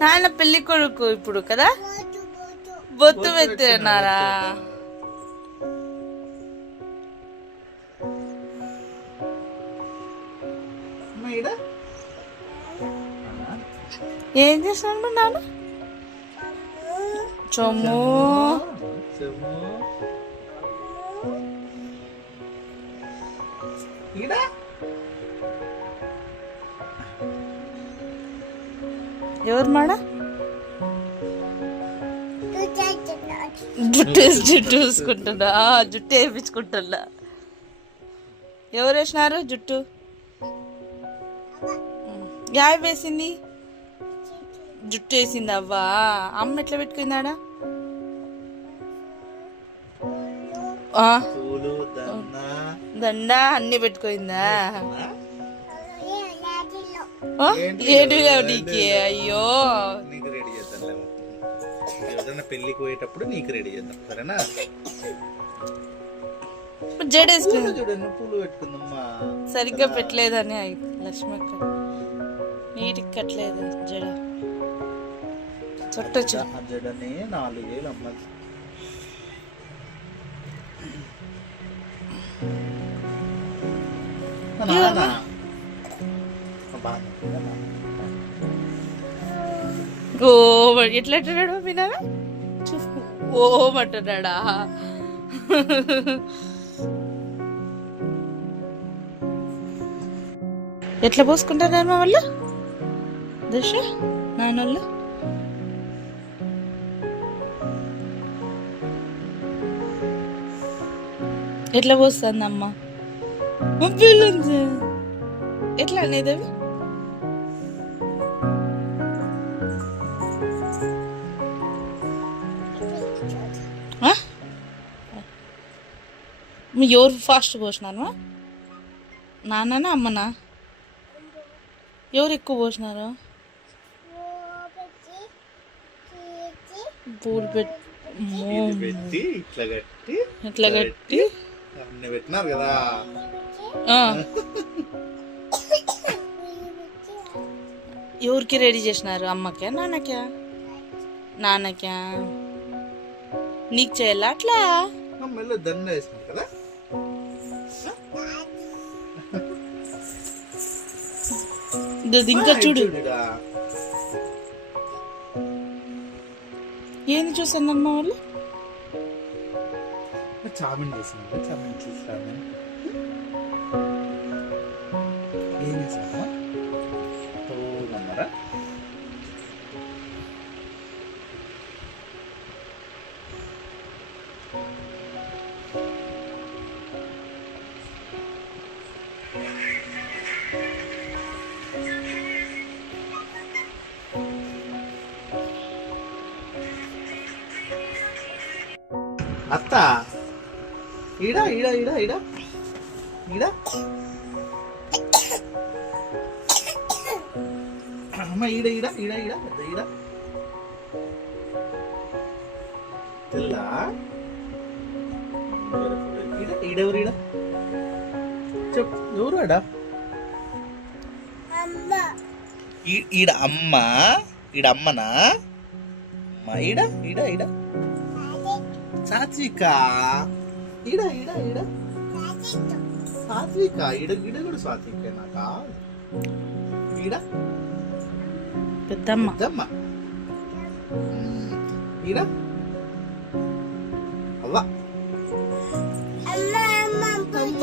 నాన్న పెళ్లి కొడుకు ఇప్పుడు కదా బొత్తు పెడుతున్నారా? ఏం చేస్తున్నాడు నాన్న? చొమ్ము ఎవరు మాడ? జుట్టు వేసుకుంటున్నా, జుట్టు వేయించుకుంటున్నా. ఎవరు వేసినారు జుట్టు? యాయ్ వేసింది? జుట్టు వేసింది అవ్వా. అమ్మ ఎట్లా పెట్టుకుందాడా? దండ అన్ని పెట్టుకుందా? ఏడు నీకే? అయ్యో పెళ్లికి పోయేటప్పుడు నీకు రెడీ చేద్దాం, సరేనా? జడేసుకుని పూలు పెట్టుకుందమ్మా. సరిగ్గా పెట్టలేదని లక్ష్మక్క నీటికి కట్టలేదు జడ. చుట్టచ్చు జడనే 4,000 అమ్మ. ఓ ఎట్లా అంటున్నాడు వినారా? ఓ అంటున్నాడా? ఎట్లా పోసుకుంటారు మా వాళ్ళు దశ నాన్నోళ్ళు? ఎట్లా పోస్తుంది అమ్మ? ఎట్లా అనేది అవి? మీ ఎవరు ఫాస్ట్ పోసినారు? నాన్ననా అమ్మనా? ఎవరు ఎక్కువ పోసినారు? పూలు పెట్టి ఇట్లా కట్టి పెట్టినారు కదా. ఎవరికి రెడీ చేసినారు? అమ్మకా నాన్నకా? నాన్నకా. నీకు చేయాలా అట్లా? దండ వేసినారు కదా. ఇంకా చూడు ఏంది చూస్తానమ్మా వాళ్ళు? చామిన్ చేసిన చామిన్ చూస్తాను. ఏం చేసామా తోమన్నారా? అత్త ఈడ ఈడ ఈడ ఈడ ఈడ అమ్మ ఈడ ఈడ ఈడ ఈడ పెద్ద ఈడ తెల్ల ఈడ ఈడెవరు? ఈడ చెప్పు ఎవరు? ఆడ ఈడ అమ్మ. ఈడ అమ్మనా? ఈడ ఈడ ఈడ సాత్విక. ఈడ ఈడ ఈడ సాత్విక. ఈడ ఈడ కూడా సాత్విక నాకా? ఈడ పెద్దమ్మ. పెద్దమ్మ. ఈడ అవ్వ.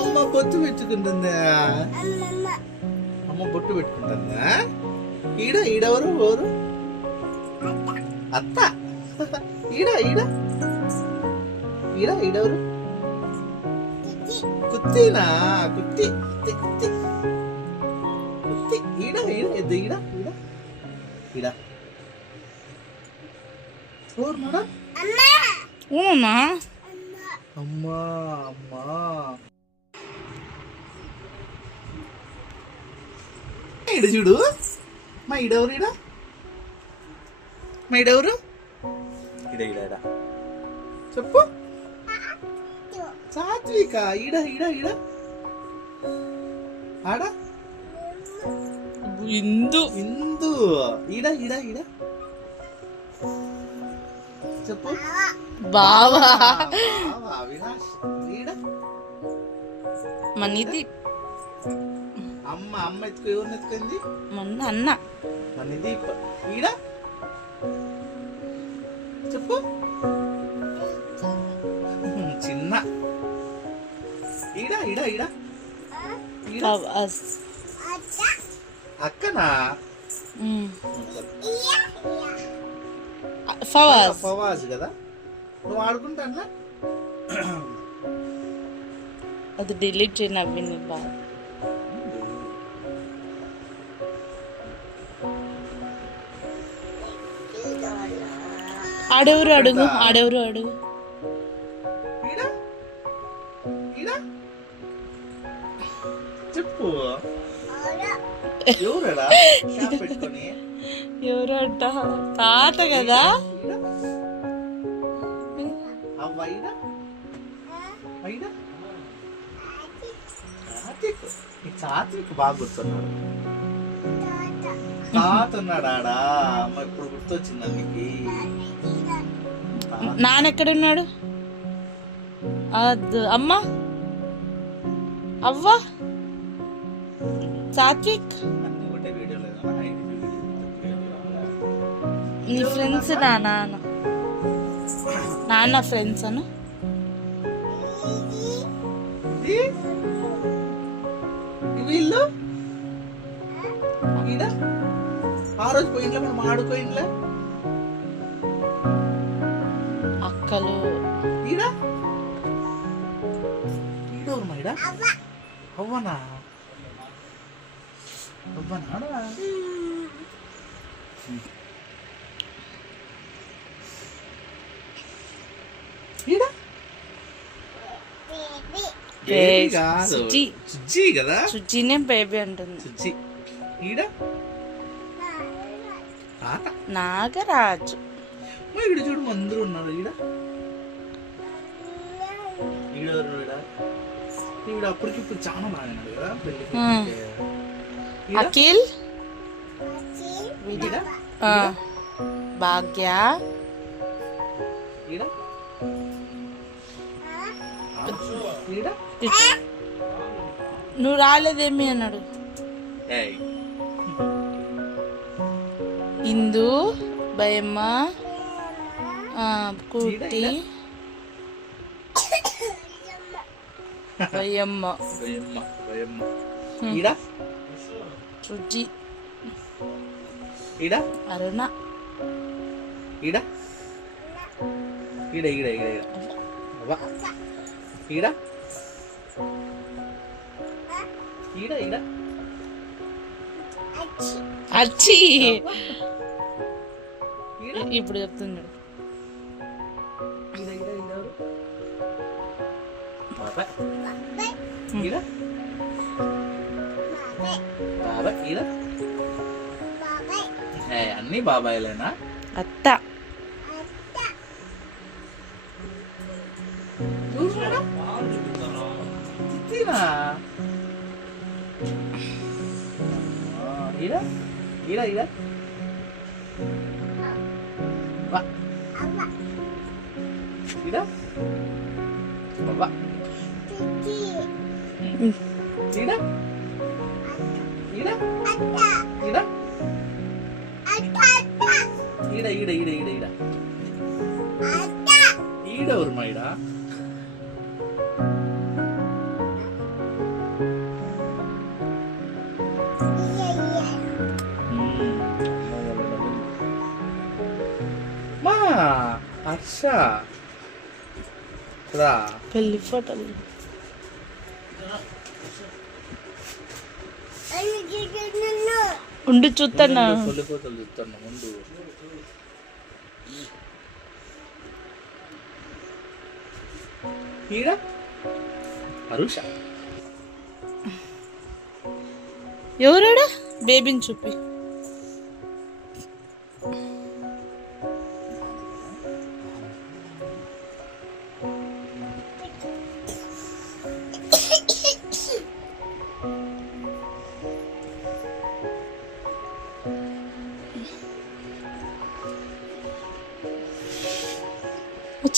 అమ్మ బొట్టు పెట్టుకుంటుందా? అమ్మ బొట్టు పెట్టుకుంటుందా? ఈడ ఈడెవరు? ఎవరు? అత్త. ఈడ ఈడ ఈడ ఈడెవరు? కుత్తినా? కుత్తి కుత్తి కుత్తి కుత్తి. ఈడ ఈడ ఎద్ద ఈడ ఈడ ఈడ ఎవరు మన? అమ్మా అమ్మా అమ్మా. ఈడ చూడు మా ఈడెవరు? ఈడ మా ఈడెవరు? ఈడ ఈడ ఈడ చెప్పు. సాత్విక. ఈడ ఈడ ఈడ ఆడ ఇందు ఇందు. ఈడ ఈడ ఈడ చెప్పు. బావా. బావా అవినాష్. ఈడ మనిది. అమ్మ. అమ్మ ఎత్తుకు ఎవరిని ఎత్తుకుంది? మొన్న అన్న. మనిది. ఈడ చెప్పు. చిన్న. ఈడ ఈడ ఈడ ఈడ ఫవాజ్. అక్కనా? ఫవాజ్. ఫవాజ్ కదా. నువ్వు ఆడుకుంటానా? అది డిలీట్ చేయి నవ్వింది బాగా. ఆడెవరు అడుగు. ఆడెవరు అడుగు. ఈడ ఈడ చెప్పు. ఎవరడా షాప్ పెట్టుకొని? ఎవరు అంట? తాత కదా. ఈడ అవ్వ. ఈడ ఈడ చాతిక్. ఈ చాతిక్ బాగా గుర్తున్నాడు. తాత ఉన్నాడా ఆడ? అమ్మ ఇప్పుడు గుర్తొచ్చింది అన్నికి. నాన్న ఎక్కడున్నాడు? అమ్మ. అవ్వ. సాత్విక్. అన్ని ఒకటే వీడియో లేదా? నీ ఫ్రెండ్స్ నాన్న ఫ్రెండ్స్ అను. వీళ్ళు ఈడ ఆ రోజు పోయిండ్లే మనం ఆడుకోయిండ్లే. అక్కలు. ఈడ ఈడోరు మా ఈడ. అవ్వనా? అవ్వనా? ఈడ బేబీ కాదు. సుజ్జి. సుజ్జి కదా. సుజ్జినే బేబీ అంటుంది. సుజ్జి. ఈడ తాత. నాగరాజు. ఇక్కడ చూడు అందరూ ఉన్నారు. ఈడ ఈడెవరు? ఈడ అప్పటికిప్పుడు చాలా బాగున్నాడు కదా పెళ్ళికి. ఈడ అఖిల్. ఈడ భాగ్య. ఈడ ఈడ నువ్వు రాలేదేమి అన్నాడు. ఏయ్ ఇందు. భయమ్మ. కుట్టి. భయమ్మ. భయమ్మ. భయమ్మ. ఈడ సుజ్జి. ఈడ అరుణ. ఈడ ఈడ ఈడ ఈడ ఈడ అవ్వ. ఈడ ఈడ ఈడ అచ్చి. ఈడ ఇప్పుడు చెప్తున్నాడు. ఈడ ఈడ ఈడ ఎవరు? బాబాయ్. ఈడ బాబాయ్. ఈడ అన్ని బాబాయ్లేనా? అత్త. తిత్తినా? ఈడ ఈడ ఈడ వా. ఈడ బాబా. ఈడ ఈడ ఈడ ఈడ ఈడ ఈడ ఈడ ఈడ ఈడెవరు మా ఈడ? మా హర్ష రా. పెళ్లి ఫోటోలు. ఉండి చూస్తున్నా. పెళ్లి ఫోటోలు చూస్తున్నా ముందు. ఈడ హరుష. ఎవరాడా? బేబీని చూపి.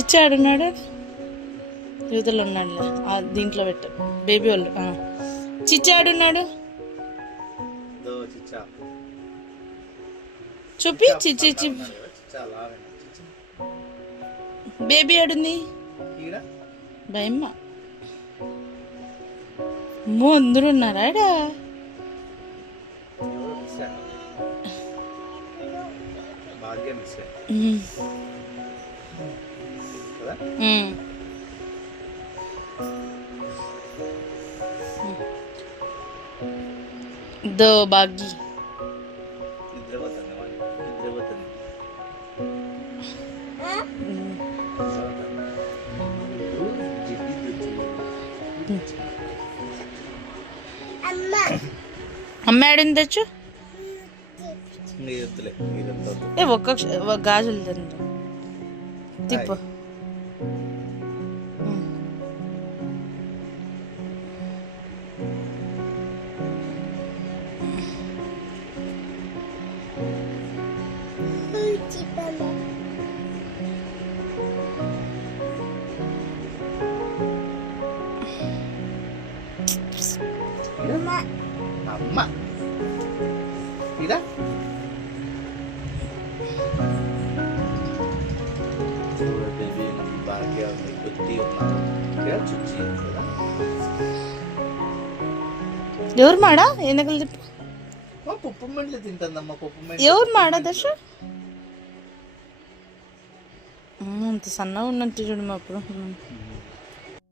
చిచ్చి ఆడున్నాడు, యువతలో ఉన్నాడులే, దీంట్లో పెట్టు బేబీ వాళ్ళు. చిచ్చి ఆడున్నాడు, దో చిచ్చా చూపి చిచ్చి చిచ్చా లాగా చిచ్చా. బేబీ ఆడుంది ఈడ భయమ్మ. అమ్మో అందరూ ఉన్నారా ఈడ? ఎవరో మిస్ అయ్యారు. భాగ్యం మిస్ అయ్యారు కదా. దో బాగి నిద్రపోతుంది వాడిని, నిద్రపోతుంది. అమ్మ ఆడింది తెచ్చు. నీరుతులే నీరంతా ఏ ఒక్క గాజులు తిప్పు. అమ్మ ఇదా బేబీ భాగ్య ఉంది, బుద్ధి ఉన్నారు, చుచ్చి కదా. ఎవరు మాడా ఎనకలు తిప్పు. పప్పు మెండ్లు తింటుందమ్మా, పప్పు మెండ్లు. ఎవరు మాడా దశ? అంత సన్నగా ఉన్నట్టు చూడమ్మా అప్పుడు.